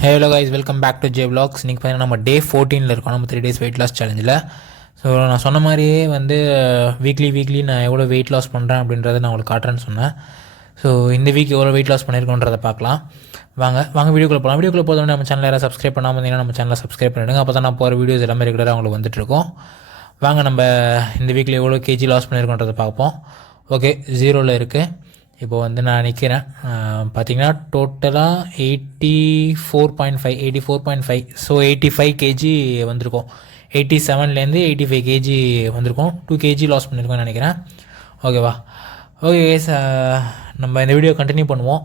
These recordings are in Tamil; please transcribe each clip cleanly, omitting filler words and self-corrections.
Hello guys, welcome back to J vlogs. இன்றைக்கி பார்த்தீங்கன்னா நம்ம டே 14 இருக்கோம், நம்ம 3 days வெயிட் லாஸ் சேலஞ்சில். ஸோ நான் சொன்ன மாதிரியே வந்து வீக்லி நான் எவ்வளோ வெயிட் லாஸ் பண்ணுறேன் அப்படின்றத நான் உங்களுக்கு காட்டுறேன்னு சொன்னேன். ஸோ இந்த வீக் எவ்வளோ வெயிட் லாஸ் பண்ணியிருக்கோன்றதை பார்க்கலாம். வாங்க வீடியோக்குள்ளே போகலாம். வீடியோக்குள்ளே போகிறத நம்ம சேனல் யாராவது சப்ஸ்கிரைப் பண்ணாமல் இருந்தீங்கன்னா நம்ம சேனலை சப்ஸ்கிரைப் பண்ணிவிடுங்க. அப்போ தான் நான் போகிற வீடியோஸ் எல்லாமே ரெகுலராக அவங்களுக்கு வந்துட்டுருக்கோம். வாங்க நம்ம இந்த வீக்கில் எவ்வளோ கேஜி லாஸ் பண்ணியிருக்கோன்றதை பார்ப்போம். ஓகே, 0ல் இருக்குது. இப்போ வந்து நான் நிற்கிறேன். பார்த்தீங்கன்னா டோட்டலாக 84.5. ஸோ 85 கேஜி வந்திருக்கோம். 87லேருந்து 85 கேஜி வந்திருக்கோம். 2 கேஜி லாஸ் பண்ணியிருக்கோம்னு நினைக்கிறேன். ஓகேவா? ஓகே கேஸ், நம்ம இந்த வீடியோ கண்டினியூ பண்ணுவோம்.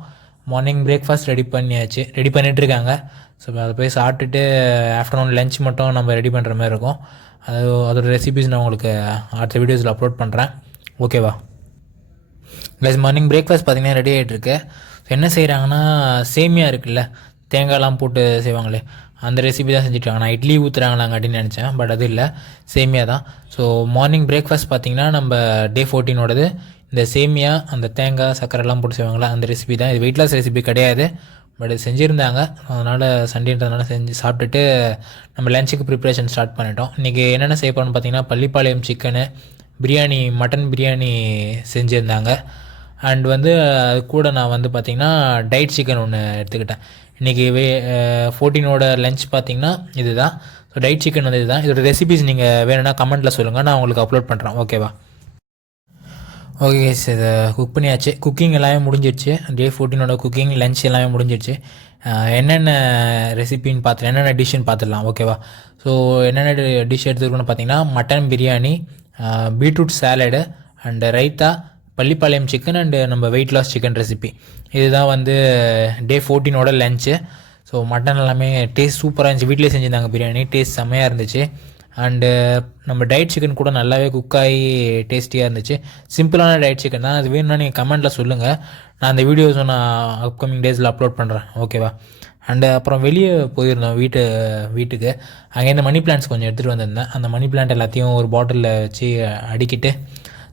மார்னிங் பிரேக்ஃபாஸ்ட் ரெடி பண்ணிகிட்ருக்காங்க. ஸோ அதை போய் சாப்பிட்டுட்டு ஆஃப்டர்நூன் லஞ்ச் மட்டும் நம்ம ரெடி பண்ணுற மாதிரி இருக்கும். அதோட ரெசிபிஸ் நான் உங்களுக்கு அடுத்த வீடியோஸில் அப்லோட் பண்ணுறேன். ஓகேவா? ப்ளஸ் மார்னிங் பிரேக்ஃபாஸ்ட் பார்த்திங்கன்னா ரெடி ஆகிட்டுருக்கு. என்ன செய்கிறாங்கன்னா, சேமியா இருக்குல்ல, தேங்காய்லாம் போட்டு செய்வாங்களே, அந்த ரெசிபி தான் செஞ்சுட்டாங்க. நான் இட்லி ஊற்றுறாங்களாங்க அப்படின்னு நினச்சேன், பட் அது இல்லை, சேமியா தான். ஸோ மார்னிங் பிரேக்ஃபாஸ்ட் பார்த்திங்கன்னா நம்ம டே 14ஓடது இந்த சேமியா, அந்த தேங்காய் சக்கரைலாம் போட்டு செய்வாங்களா, அந்த ரெசிபி தான். இது வெயிட் லாஸ் ரெசிபி கிடையாது, பட் இது செஞ்சுருந்தாங்க. அதனால் சண்டேன்றதுனால செஞ்சு சாப்பிட்டுட்டு நம்ம லஞ்சுக்கு ப்ரிப்ரேஷன் ஸ்டார்ட் பண்ணிட்டோம். இன்றைக்கி என்னென்ன செய்ய போகிறோம்னு பார்த்திங்கன்னா, பள்ளிப்பாளையம் சிக்கனு, பிரியாணி, மட்டன் பிரியாணி செஞ்சுருந்தாங்க. அண்ட் வந்து அது கூட நான் வந்து பார்த்திங்கன்னா டயட் சிக்கன் ஒன்று எடுத்துக்கிட்டேன். இன்றைக்கி 14ஓட லஞ்ச் பார்த்திங்கன்னா இது தான். ஸோ டயட் சிக்கன் வந்து இது தான். இதோட ரெசிபிஸ் நீங்கள் வேணும்னா கமெண்ட்டில் சொல்லுங்கள், நான் உங்களுக்கு அப்லோட் பண்ணுறேன். ஓகேவா? ஓகே கேஸ், இதை குக் பண்ணியாச்சு. குக்கிங் எல்லாமே முடிஞ்சிடுச்சு. டே 14ஓட குக்கிங் லஞ்ச் எல்லாமே முடிஞ்சிடுச்சு. என்னென்ன ரெசிபின்னு என்னென்ன டிஷ்ஷுன்னு பார்த்துடலாம். ஓகேவா? ஸோ என்னென்ன டிஷ் எடுத்துருக்கோன்னு பார்த்தீங்கன்னா, mutton biryani, beetroot salad and raita, Pallipalayam chicken and நம்ம வெயிட் லாஸ் சிக்கன் ரெசிபி. இதுதான் வந்து டே 14ஓட லஞ்சு. ஸோ மட்டன் எல்லாமே டேஸ்ட் சூப்பராக இருந்துச்சு. வீட்டிலே செஞ்சுருந்தாங்க பிரியாணி, டேஸ்ட் செம்மையாக இருந்துச்சு. அண்டு நம்ம டயட் சிக்கன் கூட நல்லாவே குக்காகி டேஸ்டியாக இருந்துச்சு. சிம்பிளான டயட் சிக்கன் தான். அது வேணும்னா நீங்கள் கமெண்ட்டில் சொல்லுங்கள், நான் அந்த வீடியோஸும் நான் அப்கமிங் டேஸில் அப்லோட் பண்ணுறேன். ஓகேவா? அண்டு அப்புறம் வெளியே போயிருந்தோம் வீட்டுக்கு. அங்கேருந்து மணி பிளான்ட்ஸ் கொஞ்சம் எடுத்துகிட்டு வந்திருந்தேன். அந்த மணி பிளான்ட் எல்லாத்தையும் ஒரு பாட்டிலில் வச்சு அடுக்கிட்டு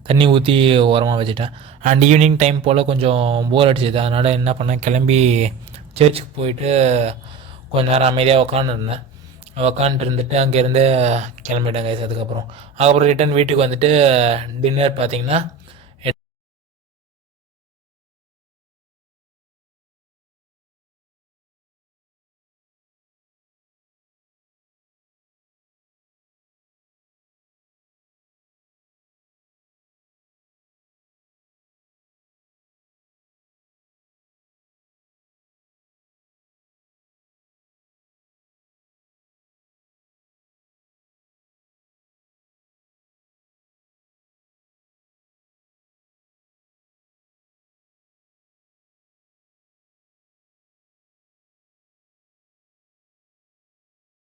தண்ணி ஊற்றி ஓரமாக வச்சுட்டேன். அண்ட் ஈவினிங் டைம் போல் கொஞ்சம் போர் அடிச்சிது. அதனால் என்ன பண்ணேன், கிளம்பி சர்ச்சுக்கு போயிட்டு கொஞ்சம் நேரம் அமைதியாக உக்காந்துட்டு இருந்துட்டு அங்கேருந்து கிளம்பிட்டேன் கைஸ். அதுக்கப்புறம் ரிட்டன் வீட்டுக்கு வந்துட்டு டின்னர் பார்த்திங்கன்னா